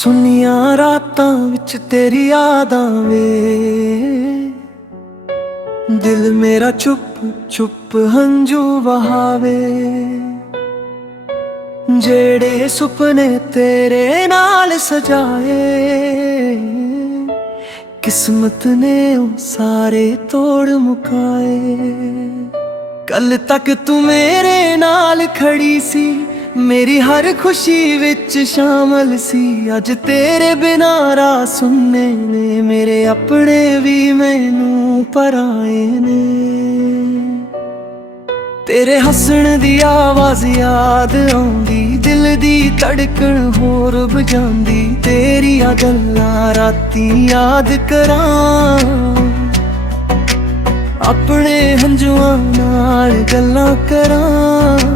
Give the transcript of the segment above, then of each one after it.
ਸੁਨੀਆਂ ਰਾਤਾਂ ਵਿੱਚ ਤੇਰੀ ਯਾਦ ਆਵੇ, ਦਿਲ ਮੇਰਾ ਚੁੱਪ ਚੁੱਪ ਹੰਝੂ ਵਹਾਵੇ। ਜਿਹੜੇ ਸੁਪਨੇ ਤੇਰੇ ਨਾਲ ਸਜਾਏ, ਕਿਸਮਤ ਨੇ ਉਹ ਸਾਰੇ ਤੋੜ ਮੁਕਾਏ। ਕੱਲ ਤੱਕ ਤੂੰ ਮੇਰੇ ਨਾਲ ਖੜੀ ਸੀ, ਮੇਰੀ ਹਰ ਖੁਸ਼ੀ ਵਿੱਚ ਸ਼ਾਮਲ ਸੀ। ਅੱਜ ਤੇਰੇ ਬਿਨਾਂ ਰਾਹ ਸੁਣਨੇ ਨੇ, ਮੇਰੇ ਆਪਣੇ ਵੀ ਮੈਨੂੰ ਪਰਾਏ ਨੇ। ਤੇਰੇ ਹੱਸਣ ਦੀ ਆਵਾਜ਼ ਯਾਦ ਆਉਂਦੀ, ਦਿਲ ਦੀ ਧੜਕਣ ਹੋਰ ਵਜਾਂਦੀ। ਤੇਰੀਆਂ ਗੱਲਾਂ ਰਾਤੀਂ ਯਾਦ ਕਰਾਂ, ਆਪਣੇ ਹੰਝੂਆਂ ਨਾਲ ਗੱਲਾਂ ਕਰਾਂ।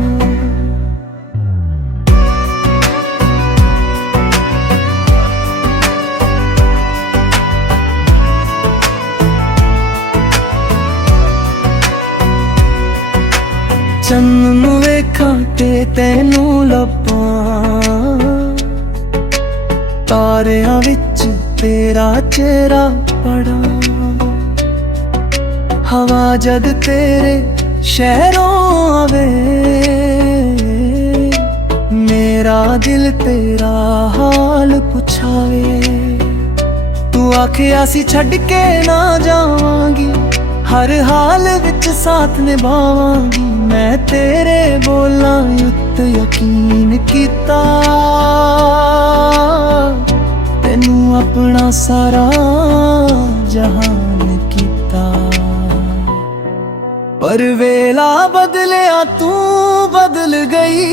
ਚੰਨ ਨੂੰ ਵੇਖਾਂ ਤੇ ਤੈਨੂੰ ਲੱਭਾਂ, ਤਾਰਿਆਂ ਵਿੱਚ ਤੇਰਾ ਚਿਹਰਾ ਪੜਾਂ। ਹਵਾ ਜਦ ਤੇਰੇ ਸ਼ਹਿਰੋਂ ਆਵੇ, ਮੇਰਾ ਦਿਲ ਤੇਰਾ ਹਾਲ ਪੁੱਛਾਵੇ। ਤੂੰ ਆਖਿਆ ਸੀ ਛੱਡ ਕੇ ਨਾ ਜਾਵਾਂਗੀ, ਹਰ ਹਾਲ ਵਿੱਚ ਸਾਥ ਨਿਭਾਵਾਂਗੀ। ਮੈਂ ਤੇਰੇ ਬੋਲਾਂ ਉੱਤੇ ਯਕੀਨ ਕੀਤਾ, ਤੈਨੂੰ ਆਪਣਾ ਸਾਰਾ ਜਹਾਨ ਕੀਤਾ। ਪਰ ਵੇਲਾ ਬਦਲਿਆ ਤੂੰ ਬਦਲ ਗਈ,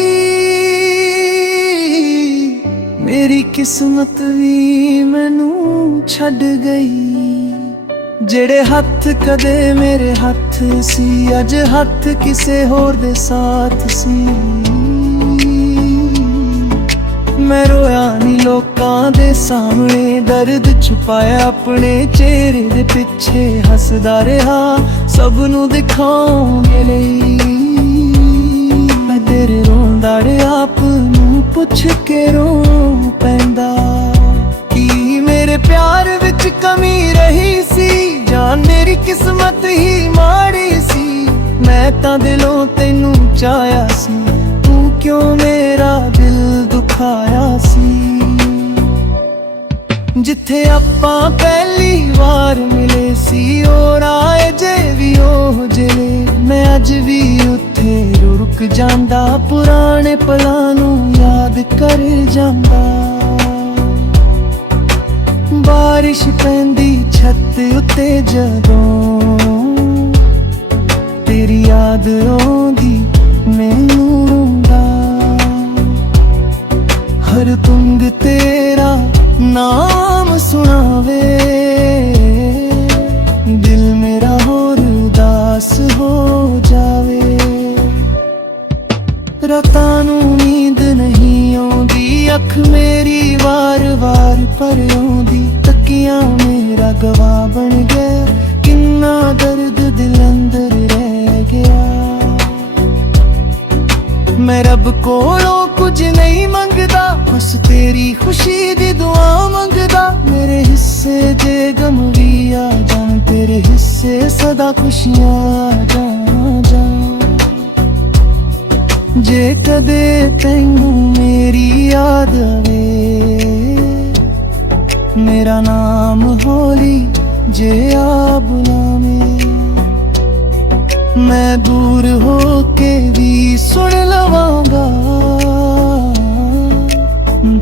ਮੇਰੀ ਕਿਸਮਤ ਵੀ ਮੈਨੂੰ ਛੱਡ ਗਈ। ਜਿਹੜੇ ਹੱਥ ਕਦੇ ਮੇਰੇ ਹੱਥ ਸੀ, ਅੱਜ ਹੱਥ ਕਿਸੇ ਹੋਰ ਦੇ ਸਾਥ ਸੀ। ਮੈਂ ਰੋਇਆ ਨੀ ਲੋਕਾਂ ਦੇ ਸਾਹਮਣੇ, ਦਰਦ ਛੁਪਾਇਆ ਆਪਣੇ ਚਿਹਰੇ ਦੇ ਪਿੱਛੇ। ਹੱਸਦਾ ਰਿਹਾ ਸਭ ਨੂੰ ਦਿਖਾਉਣ ਲਈ, ਮੈਂ ਤੇਰੇ ਰੋਂਦਾ ਰਿਹਾ ਆਪ ਨੂੰ ਪੁੱਛ ਕੇ ਰੋ ਪੈਂਦਾ। ਕੀ ਮੇਰੇ ਪਿਆਰ ਵਿੱਚ ਕਮੀ ਰਹੀ ਸੀ, ਜਾਂ ਮੇਰੀ ਕਿਸਮਤ ਹੀ ਮਾੜੀ ਸੀ? ਮੈਂ ਤਾਂ ਦਿਲੋਂ ਤੈਨੂੰ ਚਾਹਿਆ ਸੀ, ਤੂੰ ਕਿਉਂ ਮੇਰਾ ਦਿਲ ਦੁਖਾਇਆ ਸੀ? ਜਿੱਥੇ ਆਪਾਂ ਪਹਿਲੀ ਵਾਰ ਮਿਲੇ ਸੀ, ਉਹ ਰਾਹ ਜੇ ਵੀ ਉਹ ਜਿਹੜੇ, ਮੈਂ ਅੱਜ ਵੀ ਉੱਥੇ ਰੁਕ ਜਾਂਦਾ। ਪੁਰਾਣੇ ਪਲਾਂ ਨੂੰ ਯਾਦ ਕਰ ਜਾਂਦਾ। ਬਾਰਿਸ਼ ਪੈਂਦੀ ਛੱਤ ਉੱਤੇ ਜਦੋਂ, ਤੇਰੀ ਯਾਦ ਆਉਂਦੀ ਮੈਨੂੰ ਰੋਂਦਾ। ਹਰ ਤੁੰਗ ਤੇਰਾ ਨਾਮ ਸੁਣਾਵੇ, ਦਿਲ ਮੇਰਾ ਹੋਰ ਉਦਾਸ ਹੋ ਜਾਵੇ। ਰਾਤਾਂ ਨੂੰ ਨੀਂਦ ਨਹੀਂ ਆਉਂਦੀ, ਅੱਖ ਮੇਰੀ ਵਾਰ-ਵਾਰ ਭਰ ਆਉਂਦੀ। ਤਕੀਆਂ ਮੇਰਾ ਗਵਾਹ ਬਣ ਗਿਆ, ਕਿੰਨਾ ਦਰਦ ਦਿਲ ਅੰਦਰ ਰਹਿ ਗਿਆ। ਮੈਂ ਰੱਬ ਕੋਲੋਂ ਕੁਝ ਨਹੀਂ ਮੰਗਦਾ, ਬਸ ਤੇਰੀ ਖੁਸ਼ੀ ਦੀ ਦੁਆ ਮੰਗਦਾ। ਮੇਰੇ ਹਿੱਸੇ ਜੇ ਗਮ ਵੀ ਆ ਜਾਣ, ਤੇਰੇ ਹਿੱਸੇ ਸਦਾ ਖੁਸ਼ੀਆਂ ਆ ਜਾਣ। ਜੇ ਕਦੇ ਤੈਨੂੰ ਮੇਰੀ ਯਾਦ ਆਵੇ, ਮੇਰਾ ਨਾਮ ਹੌਲੀ ਜੇ ਆ ਬੁਲਾਵੇਂ। ਮੈਂ ਦੂਰ ਹੋ ਕੇ ਵੀ ਸੁਣ ਲਵਾਂਗਾ,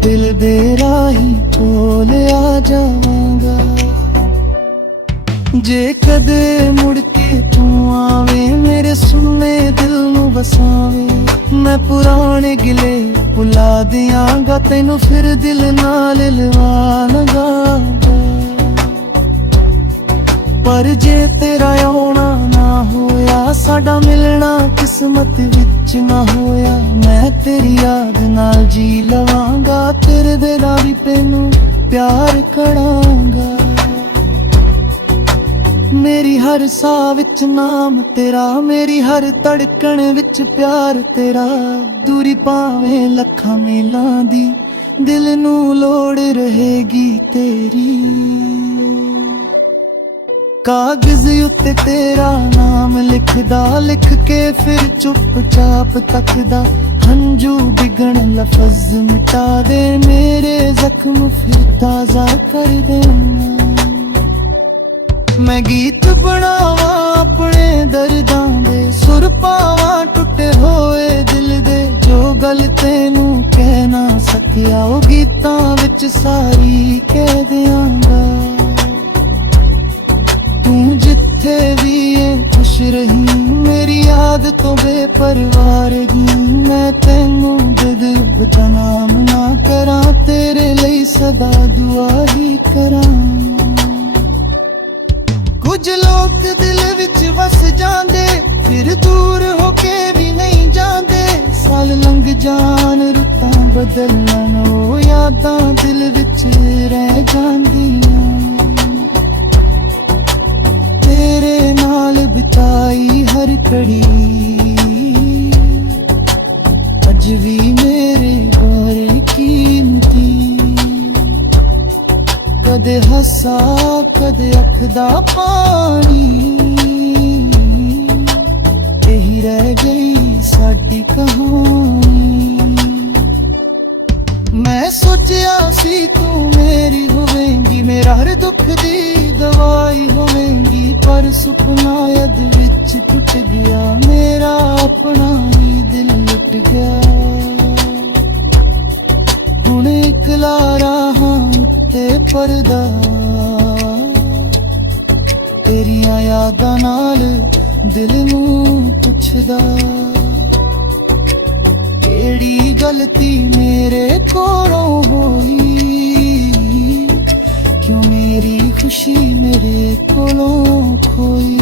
ਦਿਲ ਦੇ ਰਾਹੀਂ ਕੋਲ ਆ ਜਾਵਾਂਗਾ। ਜੇ ਕਦੇ ਮੁੜ ਕੇ ਤੂੰ ਆਵੇਂ, ਮੇਰੇ ਸੁਣਨੇ ਦਿਲ ਨੂੰ ਵਸਾਵੇਂ। ਮੈਂ ਪੁਰਾਣੇ ਗਿਲੇ ਭੁਲਾ ਦਿਆਂਗਾ, ਤੈਨੂੰ ਫਿਰ ਦਿਲ ਨਾਲ ਲਵਾ ਲਵਾਂਗਾ। ਪਰ ਜੇ ਤੇਰਾ ਆਉਣਾ ਨਾ ਹੋਇਆ, ਸਾਡਾ ਮਿਲਣਾ ਕਿਸਮਤ ਵਿੱਚ ਨਾ ਹੋਇਆ, ਮੈਂ ਤੇਰੀ ਯਾਦ ਨਾਲ ਜੀ ਲਵਾਂਗਾ। ਤੇਰੇ ਦਿਲ ਵੀ ਤੈਨੂੰ ਪਿਆਰ ਕਰਾਂਗਾ। ਮੇਰੀ ਹਰ ਸਾਹ ਵਿੱਚ ਨਾਮ ਤੇਰਾ, ਮੇਰੀ ਹਰ ਧੜਕਣ ਵਿੱਚ ਪਿਆਰ ਤੇਰਾ। ਦੂਰੀ ਭਾਵੇਂ ਲੱਖਾਂ ਮੀਲਾਂ ਦੀ, दिल नू लोड़ रहेगी तेरी। कागज उत्ते तेरा नाम लिखदा, लिख के फिर चुपचाप तकदा। हंजू डिगण लफज मिटा दे मेरे जख्म, फिर ताजा कर देना। मैं गीत बनावा अपने दर्दां दे, सुर पावा टुटे होए दिल दे। जो गल तेनू कह ना सकिया ओ गीतां विच सारी कह दियांगा। तू जिथे भी है खुश रही, मेरी याद तो बेपरवाह रही। मैं तेनू दिल बदनाम ना करा, तेरे लिए सदा दुआ ही करा। कुछ लोग दिल विच वस जांदे, फिर दूर होके भी नहीं जांदे। साल लंघ जान रुतां बदलन, ओ यादां दिल विच रह जांदियां। तेरे नाल बिताई हर घड़ी अज भी मेरे बारे कीमती। कदे हसा कदे अख दा पानी, यही रह गई साडी कहानी। मैं सोचिया सी तू मेरी होवेंगी, मेरा हर दुख दी दवाई होवेंगी। पर सुपना यद विच टुट गया, मेरा अपना ही दिल लुट गया। हुण इकला रहा उत्ते परदा, तेरियां यादां नाल दिल नू पुछदा। केड़ी गलती मेरे कोलों होई, क्यों मेरी खुशी मेरे कोलों खोई।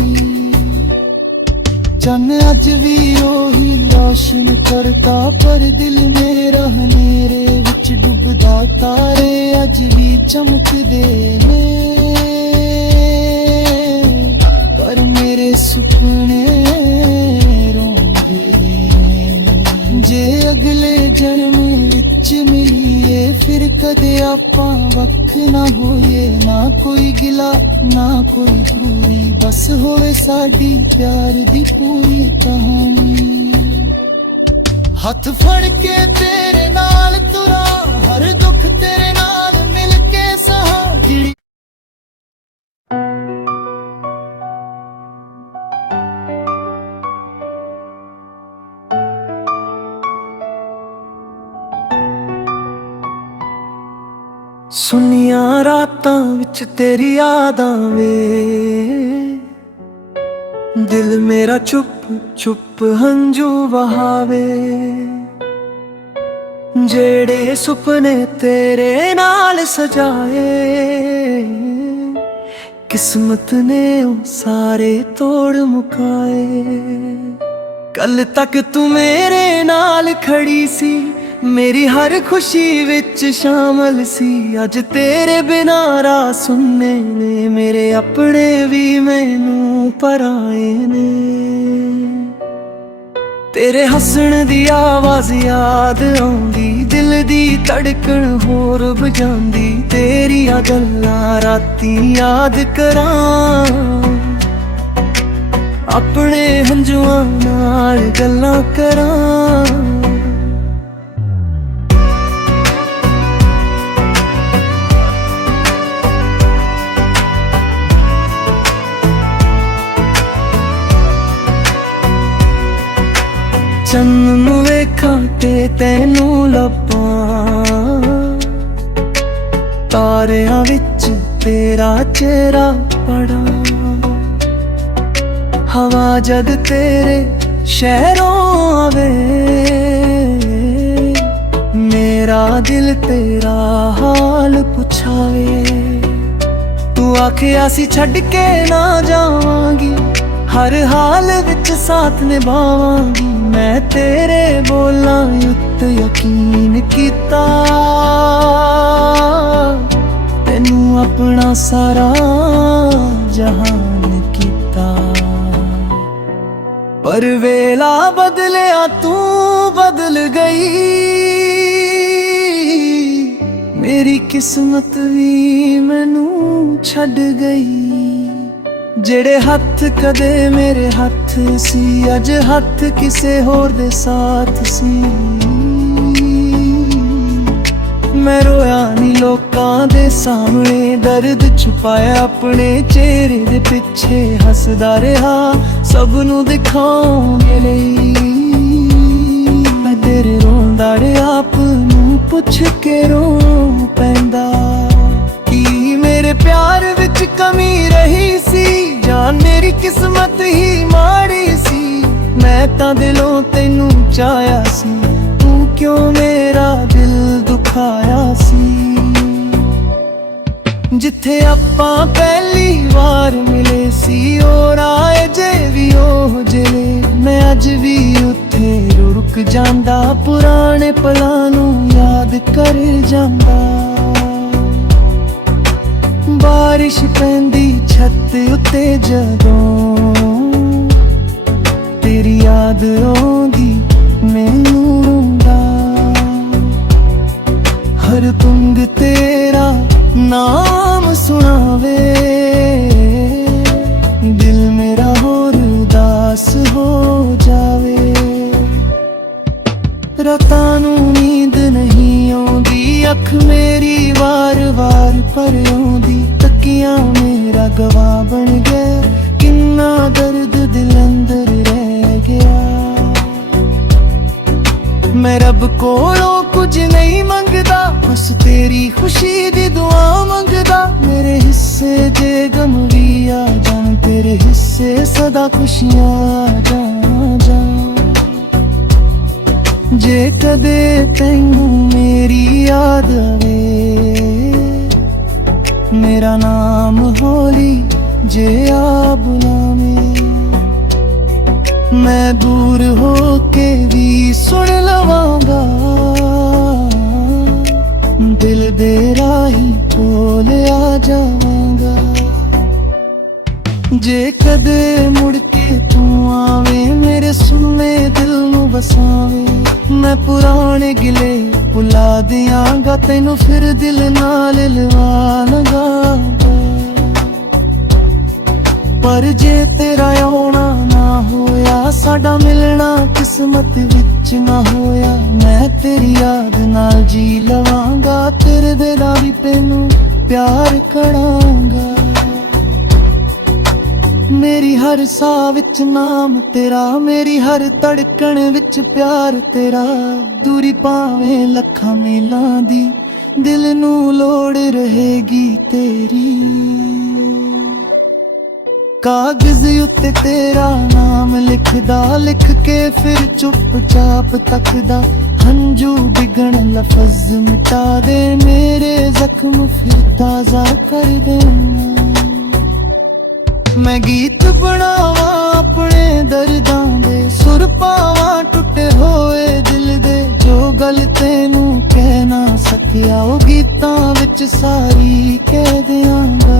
चन अज भी ओही रोशन करता, पर दिल मेरा हनेरे विच डुबदा। तारे अज भी चमकदे ने, पर मेरे सुपने रोंदे ने। जे अगले जन्म विच मिलीए, फिर कदे आपां वख ना होइए। ना कोई गिला ना कोई दूरी, बस होवे साडी प्यार दी पूरी कहानी। हथ फड़ के तेरे नाल तुरा, हर दुख तेरे नाल मिल के सहा। सुनिया रातां विच तेरी यादां वे, दिल मेरा चुप चुप हंजू बहावे। जेड़े सुपने तेरे नाल सजाए, किस्मत ने ओ सारे तोड़ मुकाए। कल तक तू मेरे नाल खड़ी सी, मेरी हर खुशी विच शामल सी। अज तेरे बिना राह सुनने ने, मेरे अपने भी मैनू पराए ने। तेरे हसन दी आवाज याद आउंदी, दिल दी धड़कन होर बजांदी। तेरियां गल्लां राती याद करां, अपने हंजुआं नाल गल्लां करां। चन्न नू वेखां ते तैनू लब्बां, तारियां विच तेरा चेहरा पड़ा। हवा जद तेरे शहरों आवे, मेरा दिल तेरा हाल पुछावे। तू आखिया सी छड्ड के ना जावांगी, हर हाल विच साथ निभावांगी। मैं तेरे बोलां उत्त यकीन कीता, तैनू अपना सारा जहान कीता। पर वेला बदलिया तू बदल गई, मेरी किस्मत भी मैनू छड्ड गई। ਜਿਹੜੇ ਹੱਥ ਕਦੇ ਮੇਰੇ ਹੱਥ ਸੀ ਅੱਜ ਹੱਥ ਕਿਸੇ ਹੋਰ ਦੇ ਸਾਥ ਸੀ। ਮੈਂ ਰੋਇਆ ਨਹੀਂ ਲੋਕਾਂ ਦੇ ਸਾਹਮਣੇ, ਦਰਦ ਛੁਪਾਇਆ ਆਪਣੇ ਚਿਹਰੇ ਦੇ ਪਿੱਛੇ, ਹੱਸਦਾ ਰਿਹਾ ਸਭ ਨੂੰ ਦਿਖਾਉਣ ਲਈ। ਮੈਂ ਤੇਰੇ ਰੋਂਦਾ ਰਿਹਾ ਆਪ ਨੂੰ ਪੁੱਛ ਕੇ ਰੋ ਪੈਂਦਾ ਕਿ ਮੇਰੇ ਪਿਆਰ ਵਿੱਚ ਕਮੀ ਰਹੀ ਸੀ ਜਾਂ ਮੇਰੀ ਕਿਸਮਤ ਹੀ ਮਾੜੀ ਸੀ। ਮੈਂ ਤਾਂ ਦਿਲੋਂ ਤੈਨੂੰ ਚਾਹਿਆ ਸੀ, ਤੂੰ ਕਿਉਂ ਮੇਰਾ ਦਿਲ ਦੁਖਾਇਆ ਸੀ। ਜਿੱਥੇ ਆਪਾਂ ਪਹਿਲੀ ਵਾਰ ਮਿਲੇ ਸੀ ਉਹ ਰਾਹ ਜੇ ਵੀ ਉਹ ਜਿਹੜੇ, ਮੈਂ ਅੱਜ ਵੀ ਉੱਥੇ ਰੁਕ ਜਾਂਦਾ, ਪੁਰਾਣੇ ਪਲਾਂ ਨੂੰ ਯਾਦ ਕਰ ਜਾਂਦਾ। ਬਾਰਿਸ਼ ਪੈਂਦੀ ਛੱਤ ਉੱਤੇ ਜਦੋਂ ਤੇਰੀ ਯਾਦ ਆਉਂਦੀ ਮੈਨੂੰ ਰੋਂਦਾ। ਹਰ ਤੁੰਗ ਤੇਰਾ ਨਾਮ ਸੁਣਾਵੇ, ਦਿਲ ਮੇਰਾ ਹੋਰ ਉਦਾਸ ਹੋ ਜਾਵੇ। ਰਾਤਾਂ ਨੂੰ ਨੀਂਦ ਨਹੀਂ ਆਉਂਦੀ, ਅੱਖ ਮੇਰੀ ਵਾਰ-ਵਾਰ ਭਰ ਆਉਂਦੀ। ਤਕੀਆਂ ਮੇਰਾ ਗਵਾਹ ਬਣ ਗਿਆ, ਕਿੰਨਾ ਦਰਦ ਦਿਲ ਅੰਦਰ ਰਹਿ ਗਿਆ। ਮੈਂ ਰੱਬ ਕੋਲੋਂ ਕੁਝ ਨਹੀਂ ਮੰਗਦਾ, ਬਸ ਤੇਰੀ ਖੁਸ਼ੀ ਦੀ ਦੁਆ ਮੰਗਦਾ। ਮੇਰੇ ਹਿੱਸੇ ਜੇ ਗਮ ਵੀ ਆ ਜਾਣ, ਤੇਰੇ ਹਿੱਸੇ ਸਦਾ ਖੁਸ਼ੀਆਂ ਆ ਜਾਣ। ਜੇ ਕਦੇ ਤੈਨੂੰ ਮੇਰੀ ਯਾਦ ਆਵੇ, ਮੇਰਾ ਨਾਮ ਹੌਲੀ ਜੇ ਆ ਬੁਲਾਵੇਂ। ਮੈਂ ਦੂਰ ਹੋ ਕੇ ਵੀ ਸੁਣ ਲਵਾਂਗਾ, ਦਿਲ ਦੇ ਰਾਹੀਂ ਕੋਲ ਆ ਜਾਵਾਂਗਾ। ਜੇ ਕਦੇ ਮੁੜ ਕੇ ਤੂੰ ਆਵੇਂ, ਮੇਰੇ ਸੁਣਨੇ ਦਿਲ ਨੂੰ ਵਸਾਵੇਂ। ਮੈਂ ਪੁਰਾਣੇ ਗਿਲੇ ਭੁਲਾ ਦਿਆਂਗਾ, ਤੈਨੂੰ ਫਿਰ ਦਿਲ ਨਾਲ ਲਵਾ ਲਵਾਂਗਾ। ਪਰ ਜੇ ਤੇਰਾ ਆਉਣਾ ਨਾ ਹੋਇਆ, ਸਾਡਾ ਮਿਲਣਾ ਕਿਸਮਤ ਵਿੱਚ ਨਾ ਹੋਇਆ, ਮੈਂ ਤੇਰੀ ਯਾਦ ਨਾਲ ਜੀ ਲਵਾਂਗਾ। ਤੇਰੇ ਦਿਲਾਂ ਤੈਨੂੰ ਪਿਆਰ ਕਰਾਂਗਾ। ਮੇਰੀ ਹਰ ਸਾਹ ਵਿੱਚ ਨਾਮ ਤੇਰਾ, ਮੇਰੀ ਹਰ ਧੜਕਣ ਵਿੱਚ ਪਿਆਰ ਤੇਰਾ। ਦੂਰੀ ਭਾਵੇਂ ਲੱਖਾਂ ਮੀਲਾਂ ਦੀ, ਦਿਲ ਨੂੰ ਲੋੜ ਰਹੇਗੀ ਤੇਰੀ। ਕਾਗਜ਼ ਉੱਤੇ ਤੇਰਾ ਨਾਮ ਲਿਖਦਾ, ਲਿਖ ਕੇ ਫਿਰ ਚੁੱਪਚਾਪ ਤੱਕਦਾ। ਹੰਝੂ ਡਿੱਗਣ ਲਫ਼ਜ਼ ਮਿਟਾ ਦੇ, ਮੇਰੇ ਜ਼ਖਮ ਫਿਰ ਤਾਜ਼ਾ ਕਰ ਦੇਣਾ। ਮੈਂ ਗੀਤ ਬਣਾਵਾਂ ਆਪਣੇ ਦਰਦਾਂ ਦੇ, ਸੁਰ ਪਾਵਾਂ ਟੁੱਟੇ ਹੋਏ ਦਿਲ ਦੇ। ਜੋ ਗੱਲ ਤੈਨੂੰ ਕਹਿ ਨਾ ਸਕਿਆ, ਉਹ ਗੀਤਾਂ ਵਿੱਚ ਸਾਰੀ ਕਹਿ ਦਿਆਂਗਾ।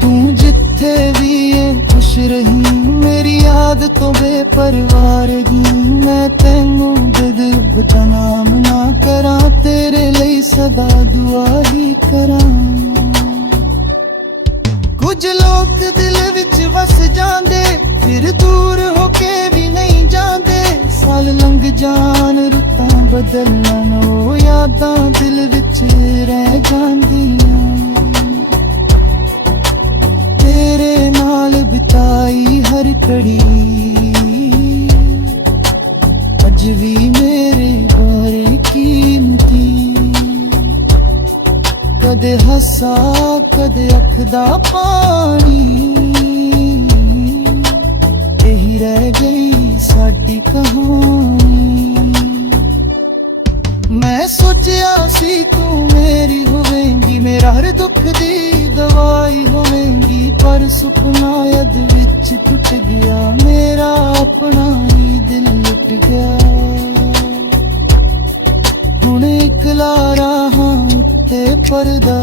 ਤੂੰ ਜਿੱਥੇ ਵੀ ਏ ਖੁਸ਼ ਰਹੀ, ਮੇਰੀ ਯਾਦ ਤੋਂ ਬੇਪਰਵਾਹ ਰਹੀ। ਮੈਂ ਤੈਨੂੰ ਦਿਲ ਬਦਨਾਮ ਨਾ ਕਰਾਂ, ਤੇਰੇ ਲਈ ਸਦਾ ਦੁਆ ਹੀ ਕਰਾਂ। ਕੁਝ ਲੋਕ ਦਿਲ ਵਿੱਚ ਵਸ ਜਾਂਦੇ, ਫਿਰ ਦੂਰ ਹੋ ਕੇ ਵੀ ਨਹੀਂ ਜਾਂਦੇ। ਸਾਲ ਲੰਘ ਜਾਣ ਰੁੱਤਾਂ ਬਦਲਣ, ਉਹ ਯਾਦਾਂ ਦਿਲ ਵਿੱਚ ਰਹਿ ਜਾਂਦੀਆਂ। ਤੇਰੇ ਨਾਲ ਬਿਤਾਈ ਹਰ ਘੜੀ ਅੱਜ ਵੀ ਮੇਰੇ ਬਾਰੇ ਕੀਮਤੀ। ਕਦੇ ਹੱਸਾ ਕਦੇ ਅੱਖ ਦਾ ਪਾਣੀ, ਇਹੀ ਰਹਿ ਗਈ ਸਾਡੀ ਕਹਾਣੀ। ਮੈਂ ਸੋਚਿਆ ਸੀ ਤੂੰ ਮੇਰੀ ਹੋਵੇਂਗੀ, ਮੇਰਾ ਹਰ ਦੁੱਖ ਦੀ ਦਵਾਈ ਹੋਵੇਂਗੀ। ਪਰ ਸੁਪਨਾ ਯਦ ਵਿੱਚ ਟੁੱਟ ਗਿਆ, ਮੇਰਾ ਆਪਣਾ ਹੀ ਦਿਲ ਲੁੱਟ ਗਿਆ। ਹੁਣ ਇਕਲਾ ਰਹਾ ਉੱਤੇ ਪਰਦਾ